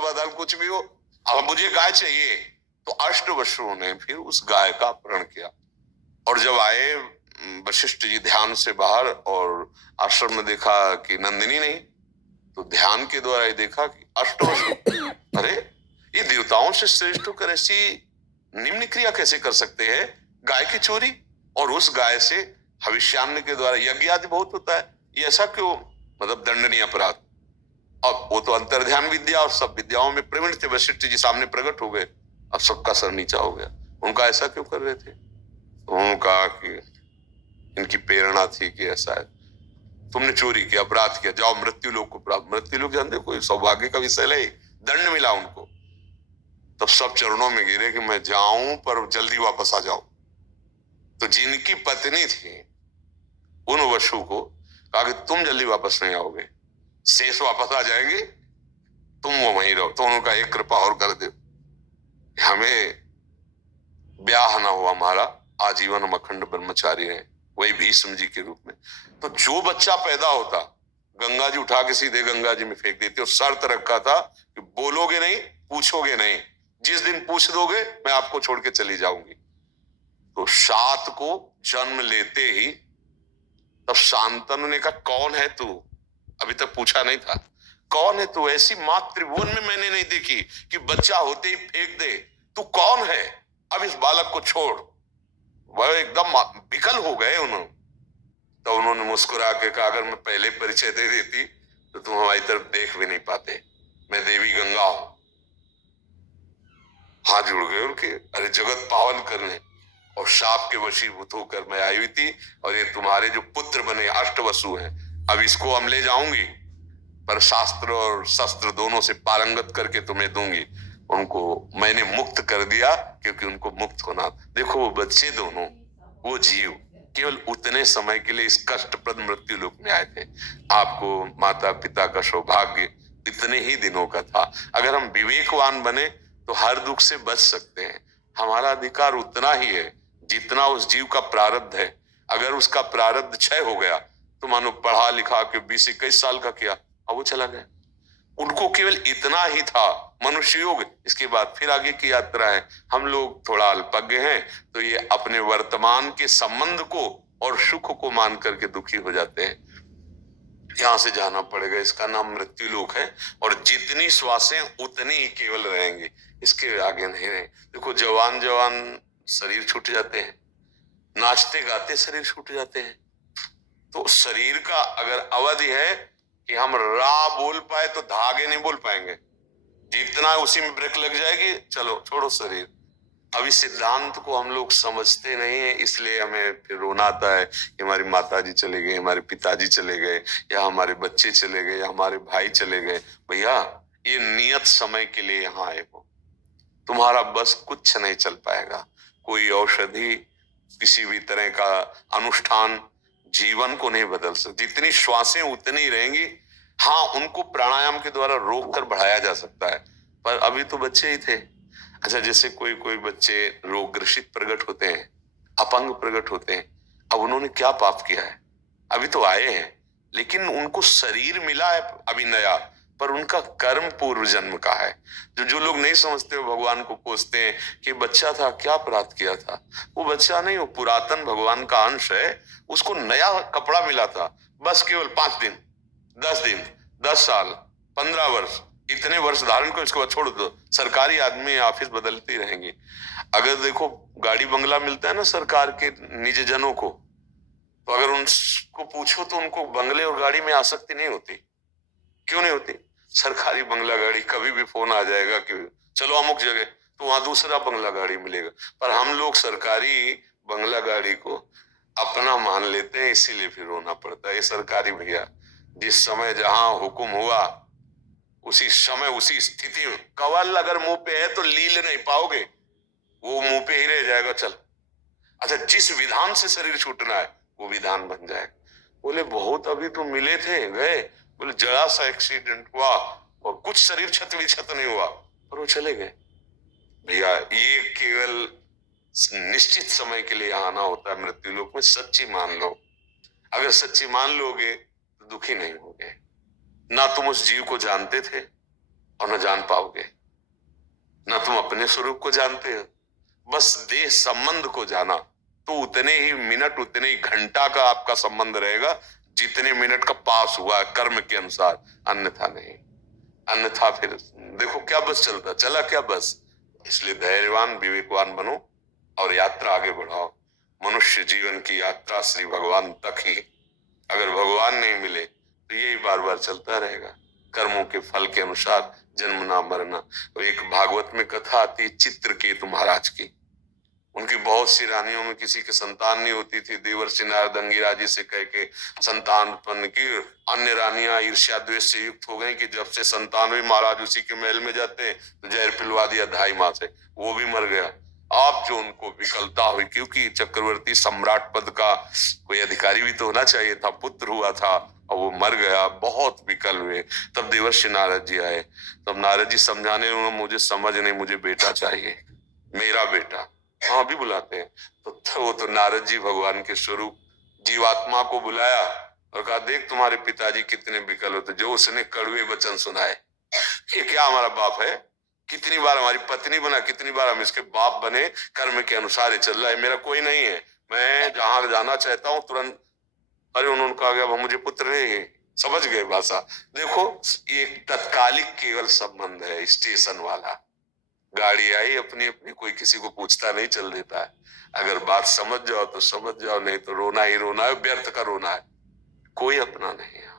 समाधान कुछ भी हो, अब मुझे गाय चाहिए। तो अष्टवसुओं ने फिर उस गाय का अपहरण किया। और जब आए वशिष्ठ जी ध्यान से बाहर और आश्रम में देखा कि नंदिनी नहीं, तो ध्यान के द्वारा ही देखा कि अष्टवसु। अरे ये देवताओं से श्रेष्ठ होकर ऐसी निम्न क्रिया कैसे कर सकते हैं? गाय की चोरी, और उस गाय से भविष्यान्न के द्वारा यज्ञ आदि बहुत होता है, ये ऐसा क्यों, मतलब दंडनीय अपराध। अब वो तो अंतर्ध्यान विद्या और सब विद्याओं में प्रवीण थे, वशिष्ठ जी सामने प्रकट हो गए, अब सबका सर नीचा हो गया। उनका ऐसा क्यों कर रहे थे? तो उन्होंने कहा कि इनकी प्रेरणा थी कि ऐसा है, तुमने चोरी किया, अपराध किया, जाओ मृत्यु लोक को प्राप्त। मृत्यु लोक जानते, कोई सौभाग्य का विषय नहीं, दंड मिला उनको। तब सब चरणों में गिरे कि मैं जाऊं पर जल्दी वापस आ जाऊं। तो जिनकी पत्नी थी उन वसु को कहा कि तुम जल्दी वापस नहीं आओगे, शेष वापस आ जाएंगे, तुम वो वहीं रहो। तो उनका एक कृपा और कर दे, हमें ब्याह ना हो, हमारा आजीवन हम अखंड ब्रह्मचारी रहे, वही भीष्म जी के रूप में। तो जो बच्चा पैदा होता गंगा जी उठा के सीधे गंगा जी में फेंक देते, और शर्त रखा था कि बोलोगे नहीं, पूछोगे नहीं, जिस दिन पूछ दोगे मैं आपको छोड़ के चली जाऊंगी। तो 7 को जन्म लेते ही तब शांतनु ने कहा, कौन है तू? अभी तक पूछा नहीं था, कौन है तू? ऐसी मात त्रिभुवन में मैंने नहीं देखी कि बच्चा होते ही फेंक दे। तू कौन है? अब इस बालक को छोड़। वह एकदम विकल हो गए उन्होंने। तो उन्होंने मुस्कुरा के कहा, अगर मैं पहले परिचय दे देती तो तुम हमारी तरफ देख भी नहीं पाते, मैं देवी गंगा हूं। हाथ जुड़ गए उनके, अरे जगत पावन करने और शाप के वशीभूत होकर मैं आई हुई थी, और ये तुम्हारे जो पुत्र बने अष्टवसु हैं, अब इसको हम ले जाऊंगी, पर शास्त्र और शस्त्र दोनों से पारंगत करके तुम्हें दूंगी। उनको मैंने मुक्त कर दिया क्योंकि उनको मुक्त होना। देखो वो बच्चे दोनों, वो जीव केवल उतने समय के लिए इस कष्टप्रद मृत्यु लोक में आए थे। आपको माता पिता का सौभाग्य इतने ही दिनों का था। अगर हम विवेकवान बने तो हर दुख से बच सकते हैं। हमारा अधिकार उतना ही है जितना उस जीव का प्रारब्ध है। अगर उसका प्रारब्ध क्षय हो गया तो मानो पढ़ा लिखा के 20-21 साल का किया, अब वो चला गया। उनको केवल इतना ही था, मनुष्य योग, इसके बाद फिर आगे की यात्रा है। हम लोग थोड़ा अल्पज्ञ हैं, तो ये अपने वर्तमान के संबंध को और सुख को मान करके दुखी हो जाते हैं। यहां से जाना पड़ेगा, इसका नाम मृत्यु लोक है, और जितनी श्वासें उतनी ही केवल रहेंगे, इसके आगे नहीं रहे। देखो जवान जवान शरीर छूट जाते हैं, नाचते गाते शरीर छूट जाते हैं। तो शरीर का अगर अवधि है कि हम रा बोल पाए तो धागे नहीं बोल पाएंगे, जितना उसी में ब्रेक लग जाएगी, चलो छोड़ो शरीर। अब इस सिद्धांत को हम लोग समझते नहीं है, इसलिए हमें फिर रोना आता है कि हमारी माताजी चले गए, हमारे पिताजी चले गए, या हमारे बच्चे चले गए, या हमारे भाई चले गए। भैया ये नियत समय के लिए यहाँ आए हो, तुम्हारा बस कुछ नहीं चल पाएगा। कोई औषधि, किसी भी तरह का अनुष्ठान जीवन को नहीं बदल सकती। जितनी श्वासें उतनी रहेंगी। हाँ, उनको प्राणायाम के द्वारा रोक कर बढ़ाया जा सकता है, पर अभी तो बच्चे ही थे। अच्छा, जैसे कोई कोई बच्चे रोग ग्रसित प्रकट होते हैं, अपंग प्रकट होते हैं, अब उन्होंने क्या पाप किया है? अभी तो आए हैं, लेकिन उनको शरीर मिला है अभी नया, पर उनका कर्म पूर्व जन्म का है। जो लोग नहीं समझते हो भगवान को कोसते हैं कि बच्चा था, क्या अपराध किया था। वो बच्चा नहीं, वो पुरातन भगवान का अंश है। उसको नया कपड़ा मिला था, बस केवल 5 दिन, 10 दिन, 10 साल, 15 वर्ष, इतने वर्ष धारण को, इसको छोड़ दो। सरकारी आदमी ऑफिस बदलती रहेंगी। अगर देखो गाड़ी बंगला मिलता है ना सरकार के निजी जनों को, तो अगर उनको पूछो तो उनको बंगले और गाड़ी में आसक्ति नहीं होती। क्यों नहीं होती? सरकारी बंगला गाड़ी, कभी भी फोन आ जाएगा कि चलो अमुक जगह, तो वहां दूसरा बंगला गाड़ी मिलेगा। पर हम लोग सरकारी बंगला गाड़ी को अपना मान लेते हैं, इसीलिए फिर रोना पड़ता है। ये सरकारी भैया, जिस समय जहां हुक्म हुआ उसी समय उसी स्थिति में, कवल अगर मुंह पे है तो लील नहीं पाओगे, वो मुंह पे ही रह जाएगा। चल, अच्छा, जिस विधान से शरीर छूटना है वो विधान बन जाएगा। बोले बहुत अभी तो मिले थे, गए, बोले जरा सा एक्सीडेंट हुआ और कुछ शरीर क्षत विक्षत नहीं हुआ, पर वो चले गए। भैया ये केवल निश्चित समय के लिए आना होता है मृत्यु लोक में, सच्ची मान लो। अगर सच्ची मान लोगे तो दुखी नहीं होगे। ना तुम उस जीव को जानते थे, और न जान पाओगे, न तुम अपने स्वरूप को जानते हो। बस देह संबंध को जाना तो उतने ही मिनट, उतने ही घंटा का आपका संबंध रहेगा जितने मिनट का पास हुआ है कर्म के अनुसार, अन्यथा नहीं। अन्यथा फिर देखो क्या बस चलता, चला क्या बस। इसलिए धैर्यवान विवेकवान बनो और यात्रा आगे बढ़ाओ। मनुष्य जीवन की यात्रा श्री भगवान तक ही, अगर भगवान नहीं मिले तो यही बार बार चलता रहेगा, कर्मों के फल के अनुसार जन्मना मरना। तो एक भागवत में कथा आती है चित्रकेतु महाराज की। उनकी बहुत सी रानियों में किसी के संतान नहीं होती थी। देवर्षि नारद अंगिरा जी से कह के संतान उत्पन्न की। अन्य रानियां ईर्ष्या द्वेष से युक्त हो गई कि जब से संतान हुई महाराज उसी के महल में जाते तो जहर पिलवा दिया 2.5 माह से, वो भी मर गया। आप जो उनको विकलता हुई, क्योंकि चक्रवर्ती सम्राट पद का कोई अधिकारी भी तो होना चाहिए था, पुत्र हुआ था और वो मर गया, बहुत विकल हुए। तब देवर्षि नारद जी आए। तब नारद जी समझाने, मुझे समझ नहीं, मुझे बेटा चाहिए, मेरा बेटा। हाँ भी बुलाते हैं। तो वो तो नारद जी भगवान के स्वरूप जीवात्मा को बुलाया और कहा देख तुम्हारे पिताजी कितने विकल होते, जो उसने कड़वे वचन सुनाए। ये क्या हमारा बाप है, कितनी बार हमारी पत्नी बना, कितनी बार हम इसके बाप बने, कर्म के अनुसार ही चल रहा है, मेरा कोई नहीं है, मैं जहां जाना चाहता हूँ तुरंत। अरे उन्होंने कहा गया मुझे पुत्र नहीं, समझ गए भाषा। देखो ये तत्कालिक केवल संबंध है, स्टेशन वाला। गाड़ी आई अपनी अपनी, कोई किसी को पूछता नहीं, चल देता है। अगर बात समझ जाओ तो समझ जाओ, नहीं तो रोना ही रोना है, व्यर्थ का रोना है, कोई अपना नहीं है।